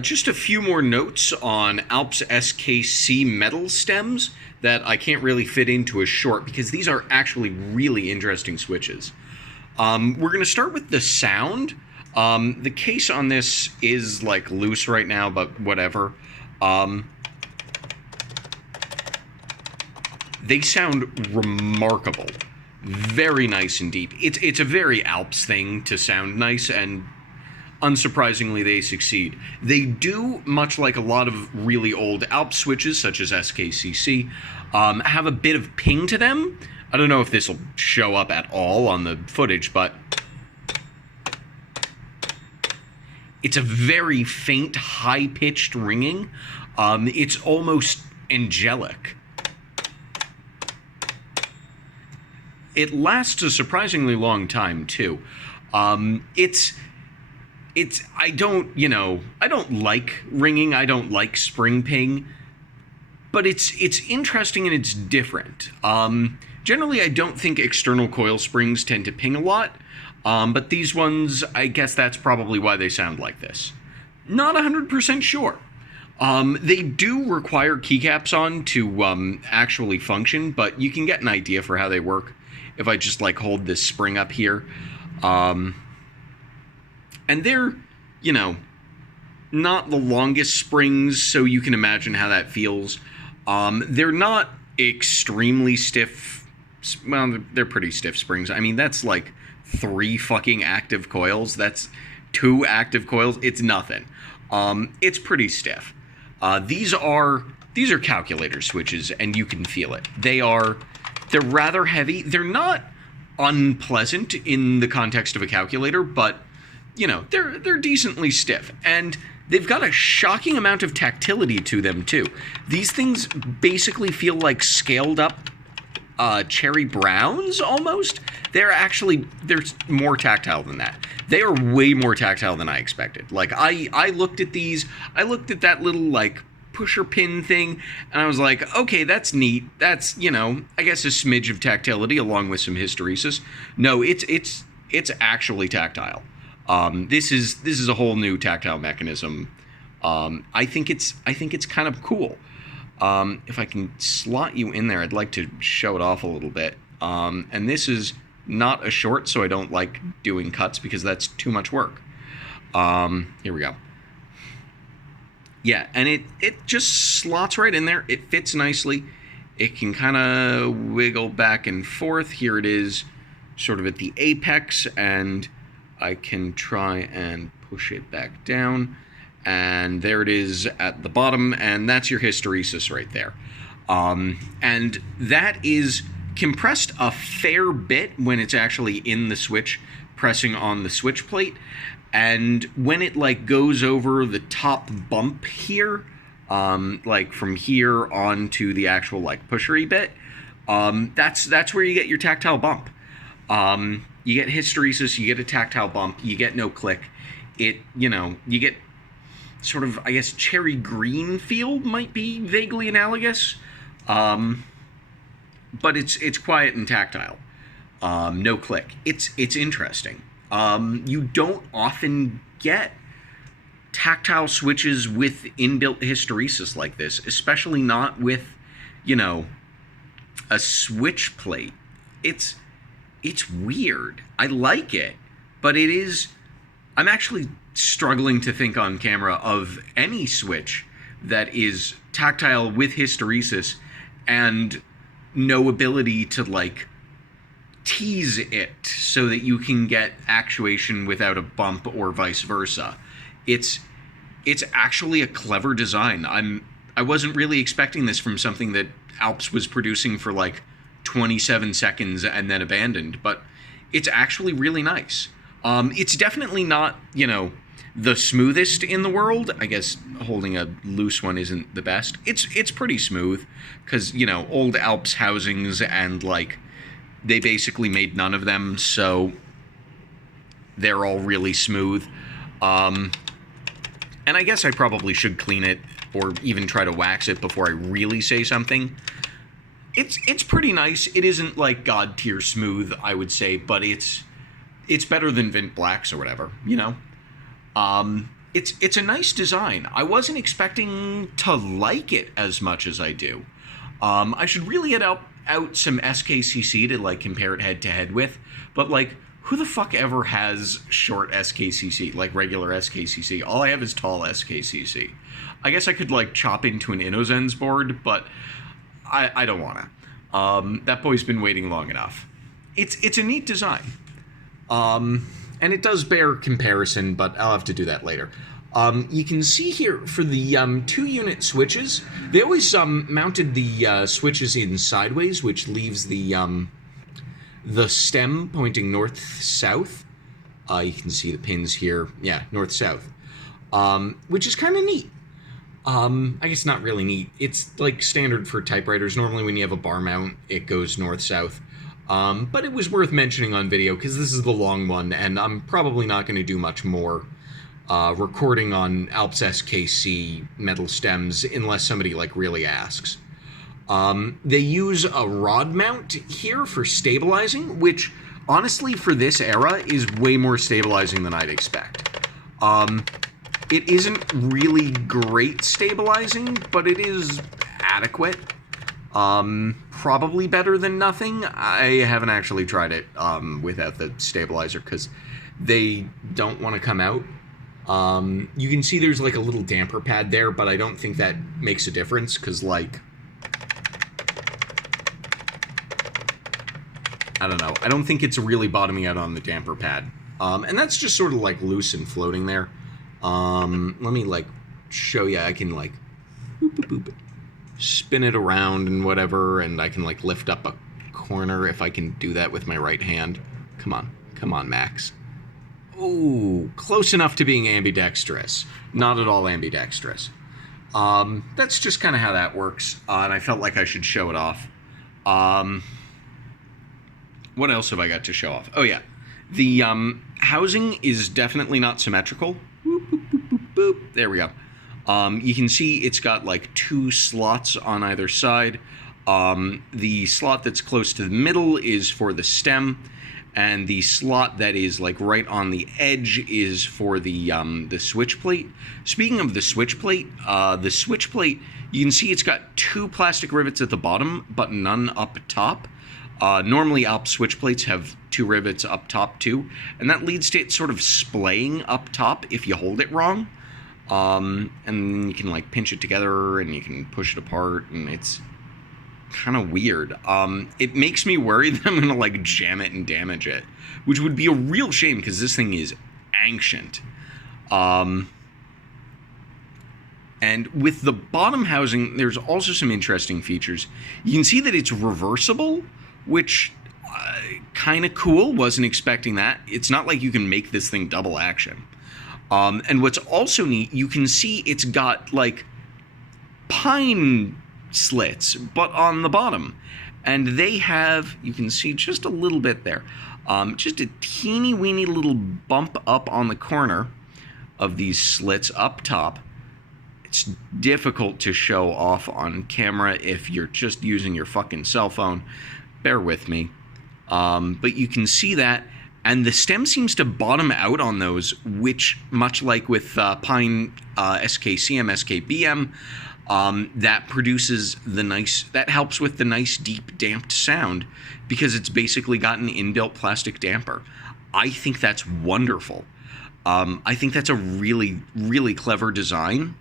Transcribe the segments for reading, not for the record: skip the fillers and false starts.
Just a few more notes on Alps SKC metal stems that I can't really fit into a short because these are actually really interesting switches. We're going to start with the sound. The case on this is like loose right now, but whatever. They sound remarkable. Very nice and deep. It's a very Alps thing to sound nice, and unsurprisingly, they succeed. They do, much like a lot of really old Alps switches, such as SKCC, have a bit of ping to them. I don't know if this will show up at all on the footage, but it's a very faint, high-pitched ringing. It's almost angelic. It lasts a surprisingly long time, too. I don't like ringing, I don't like spring ping, but it's interesting and it's different. Generally, I don't think external coil springs tend to ping a lot, but these ones, I guess that's probably why they sound like this. Not 100% sure. They do require keycaps on to actually function, but you can get an idea for how they work if I just like hold this spring up here. And they're, not the longest springs, so you can imagine how that feels. They're not extremely stiff. Well, they're pretty stiff springs. I mean, that's like 3 fucking active coils. That's 2 active coils. It's nothing. It's pretty stiff. These are calculator switches, and you can feel it. They're rather heavy. They're not unpleasant in the context of a calculator, but they're decently stiff, and they've got a shocking amount of tactility to them too. These things basically feel like scaled up cherry browns almost. They're more tactile than that. They are way more tactile than I expected. Like I looked at these, I looked at that little like pusher pin thing, and I was like, okay, that's neat. That's, I guess a smidge of tactility along with some hysteresis. No, it's actually tactile. This is a whole new tactile mechanism. I think it's kind of cool. If I can slot you in there, I'd like to show it off a little bit. And this is not a short, so I don't like doing cuts because that's too much work. Here we go. Yeah, and it just slots right in there. It fits nicely. It can kind of wiggle back and forth. Here it is, sort of at the apex, and I can try and push it back down, and there it is at the bottom, and that's your hysteresis right there. And that is compressed a fair bit when it's actually in the switch, pressing on the switch plate, and when it like goes over the top bump here, like from here on to the actual like pushery bit, that's where you get your tactile bump. You get hysteresis, you get a tactile bump, you get no click. You get sort of, I guess, cherry green feel might be vaguely analogous. But it's quiet and tactile. No click. It's interesting. You don't often get tactile switches with inbuilt hysteresis like this, especially not with, a switch plate. It's weird. I like it, but I'm actually struggling to think on camera of any switch that is tactile with hysteresis and no ability to like tease it so that you can get actuation without a bump or vice versa. It's actually a clever design. I wasn't really expecting this from something that Alps was producing for like 27 seconds and then abandoned, but it's actually really nice. It's definitely not, the smoothest in the world. I guess holding a loose one isn't the best. It's pretty smooth because, old Alps housings and like they basically made none of them, so they're all really smooth. And I guess I probably should clean it or even try to wax it before I really say something. It's pretty nice. It isn't like God tier smooth, I would say, but it's better than Vint Blacks or whatever, It's a nice design. I wasn't expecting to like it as much as I do. I should really get out some SKCC to like compare it head to head with, but like who the fuck ever has short SKCC, like regular SKCC? All I have is tall SKCC. I guess I could like chop into an Innozens board, but I don't wanna. That boy's been waiting long enough. It's a neat design. And it does bear comparison, but I'll have to do that later. You can see here for the 2-unit switches, they always mounted the switches in sideways, which leaves the stem pointing north-south. You can see the pins here, yeah, north-south, which is kind of neat. I guess not really neat. It's like standard for typewriters. Normally when you have a bar mount, it goes north-south. But it was worth mentioning on video because this is the long one, and I'm probably not going to do much more recording on Alps SKC metal stems unless somebody like really asks. They use a rod mount here for stabilizing, which honestly for this era is way more stabilizing than I'd expect. It isn't really great stabilizing, but it is adequate. Probably better than nothing. I haven't actually tried it without the stabilizer because they don't want to come out. You can see there's like a little damper pad there, but I don't think that makes a difference because like, I don't know. I don't think it's really bottoming out on the damper pad. And that's just sort of like loose and floating there. Let me like show you. I can like boop, boop, boop, spin it around and whatever, and I can like lift up a corner if I can do that with my right hand. Come on, Max. Ooh, close enough to being ambidextrous. Not at all ambidextrous. That's just kind of how that works, and I felt like I should show it off. What else have I got to show off? Oh yeah, the housing is definitely not symmetrical. Boop, boop, boop, boop, boop. There we go. You can see it's got like 2 slots on either side. The slot that's close to the middle is for the stem, and the slot that is like right on the edge is for the switch plate. Speaking of the switch plate, you can see it's got 2 plastic rivets at the bottom, but none up top. Normally Alps switch plates have 2 rivets up top too, and that leads to it sort of splaying up top if you hold it wrong. And then you can like pinch it together and you can push it apart, and it's kind of weird. It makes me worry that I'm gonna like jam it and damage it, which would be a real shame because this thing is ancient. And with the bottom housing, there's also some interesting features. You can see that it's reversible, which kind of cool. Wasn't expecting that. It's not like you can make this thing double action. And what's also neat, you can see it's got like pine slits, but on the bottom. And they have, you can see just a little bit there, just a teeny weeny little bump up on the corner of these slits up top. It's difficult to show off on camera if you're just using your fucking cell phone. Bear with me. But you can see that. And the stem seems to bottom out on those, which, much like with Pine SKCM, SKBM, that produces the nice, that helps with the nice deep damped sound because it's basically got an inbuilt plastic damper. I think that's wonderful. I think that's a really, really clever design.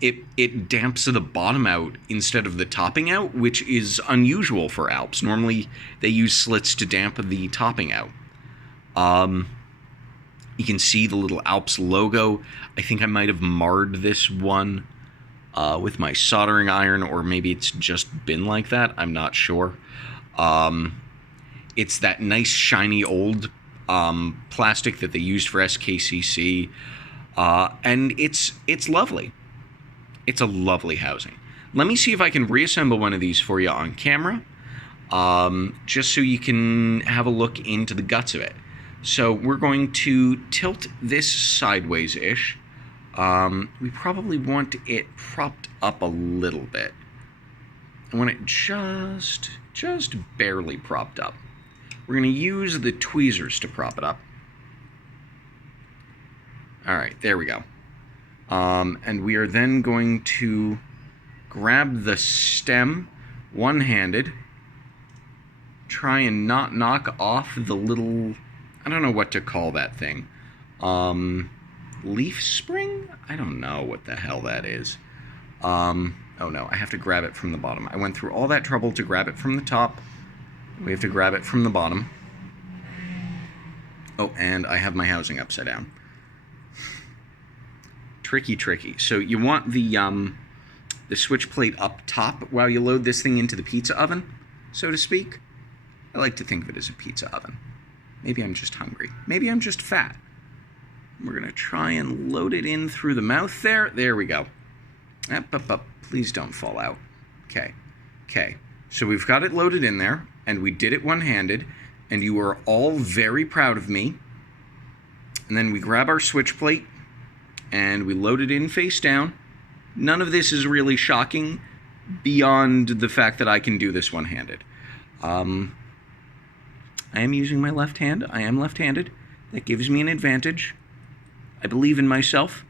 It damps the bottom out instead of the topping out, which is unusual for Alps. Normally, they use slits to dampen the topping out. You can see the little Alps logo. I think I might have marred this one with my soldering iron, or maybe it's just been like that. I'm not sure. It's that nice, shiny, old plastic that they used for SKCC. And it's lovely. It's a lovely housing. Let me see if I can reassemble one of these for you on camera, just so you can have a look into the guts of it. So we're going to tilt this sideways-ish. We probably want it propped up a little bit. I want it just barely propped up. We're going to use the tweezers to prop it up. All right, there we go. And we are then going to grab the stem one-handed, try and not knock off the little, I don't know what to call that thing. Leaf spring? I don't know what the hell that is. Oh no, I have to grab it from the bottom. I went through all that trouble to grab it from the top. We have to grab it from the bottom. Oh, and I have my housing upside down. Tricky. So you want the switch plate up top while you load this thing into the pizza oven, so to speak. I like to think of it as a pizza oven. Maybe I'm just hungry. Maybe I'm just fat. We're going to try and load it in through the mouth there. There we go. Up. Please don't fall out. Okay. So we've got it loaded in there, and we did it one-handed, and you are all very proud of me. And then we grab our switch plate, and we load it in face down. None of this is really shocking beyond the fact that I can do this one-handed. I am using my left hand. I am left-handed. That gives me an advantage. I believe in myself.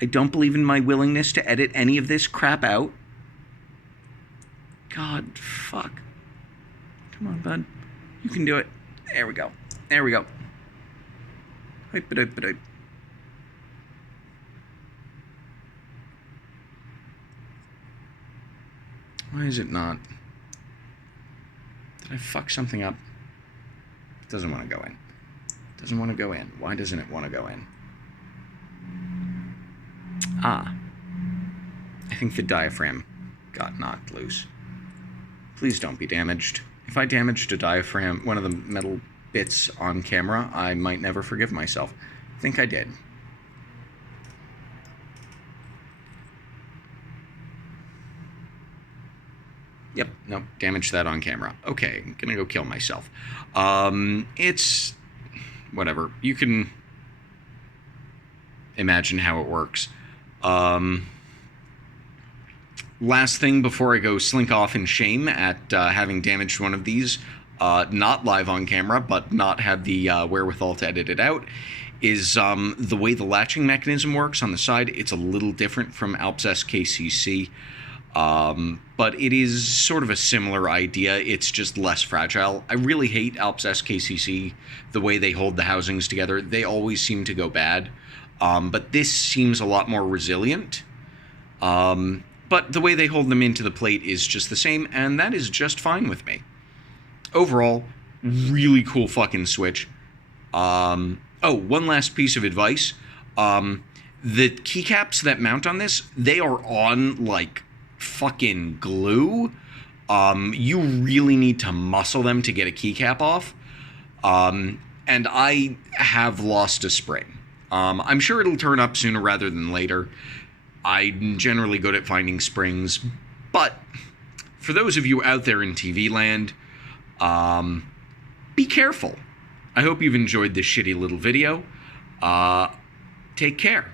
I don't believe in my willingness to edit any of this crap out. God, fuck. Come on, bud. You can do it. There we go. Hype. Why is it not? Did I fuck something up? It doesn't want to go in. Why doesn't it want to go in? I think the diaphragm got knocked loose. Please don't be damaged. If I damaged a diaphragm, one of the metal bits on camera, I might never forgive myself. I think I did. Yep, nope, damaged that on camera. Okay, I'm gonna go kill myself. It's... whatever. You can imagine how it works. Last thing before I go slink off in shame at having damaged one of these, not live on camera, but not have the wherewithal to edit it out, is the way the latching mechanism works on the side. It's a little different from Alps SKC, but it is sort of a similar idea. It's just less fragile. I really hate Alps SKC, the way they hold the housings together. They always seem to go bad. But this seems a lot more resilient. But the way they hold them into the plate is just the same, and that is just fine with me. Overall, really cool fucking switch. Oh, one last piece of advice. The keycaps that mount on this, they are on, like, fucking glue. You really need to muscle them to get a keycap off. And I have lost a spring. I'm sure it'll turn up sooner rather than later. I'm generally good at finding springs, but for those of you out there in TV land, be careful. I hope you've enjoyed this shitty little video. Take care.